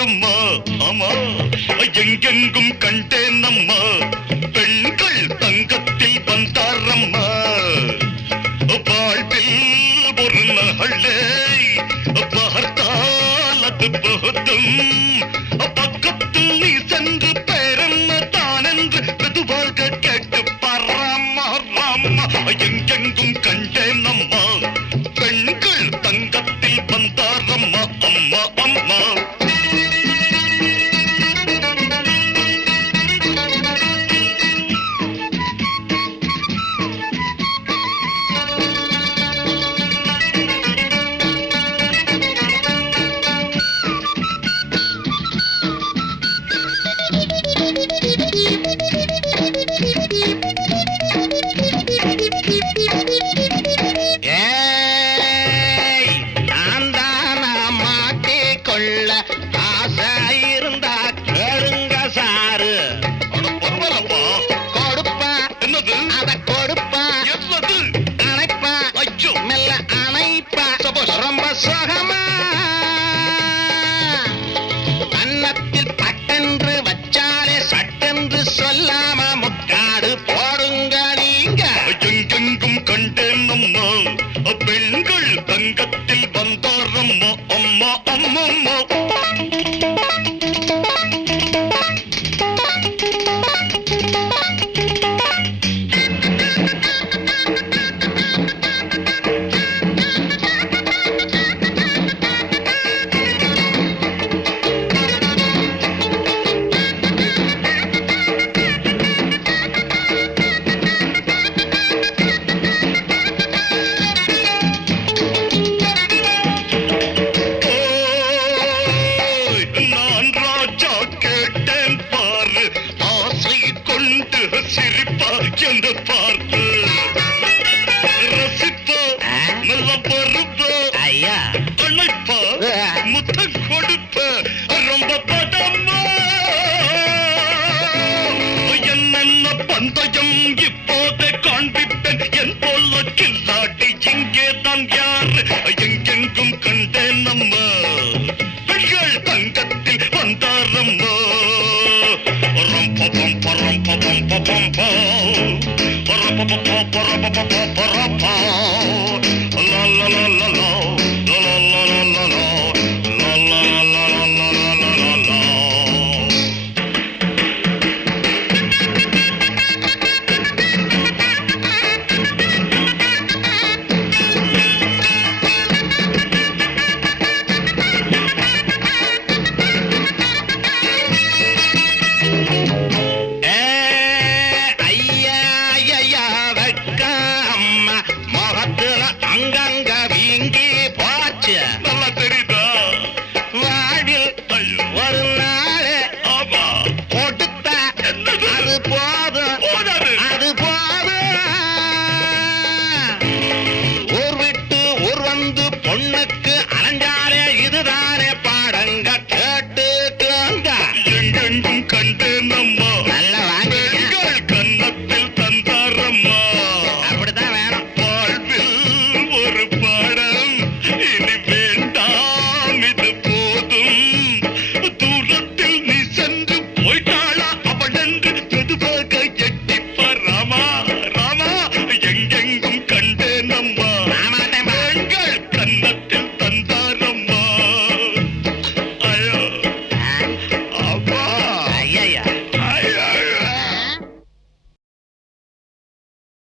வந்தாரம்மா அம்மா எங்கெங்கும் கண்டேன் அம்மா பெண்கள் தங்கத்தில் வந்தாரம்மா வாழ்வில் ஒரு நாளே பார்த்தால் அது போதும் பக்கத்தில் நீ சென்று பேரன்ன தான் என்று மெதுவாக கேட்டு பாராமா ராமா எங்கெங்கும் கண்டேன் அம்மா பெண்கள் தங்கத்தில் வந்தாரம்மா அம்மா அம்மா கன்னத்தில் பட்டென்று வச்சாலே சட்டென்று சொல்லாம முக்காடு போடுங்க நீங்க எங்கெங்கும் கண்டேன் அம்மா பெண்கள் தங்கத்தில் வந்தாரம்மா அம்மா அம்மம்மா என்று பார்த்து ரசிப்பா நல்ல பருப்ப ஐயா அழைப்பா முத்தம் கொடுப்ப ரொம்ப படமா என்னென்ன பந்தயம் இப்போதே காண்பிப்பேன் என் போல கில்லாடி இங்கே தான் யாரு எங்கெங்கும் கண்டேன் நம்ம பெண்கள் தங்கத்தில் வந்தாரம்மா Pam pam pam pam pam pam pam pam pam pam pam pam pam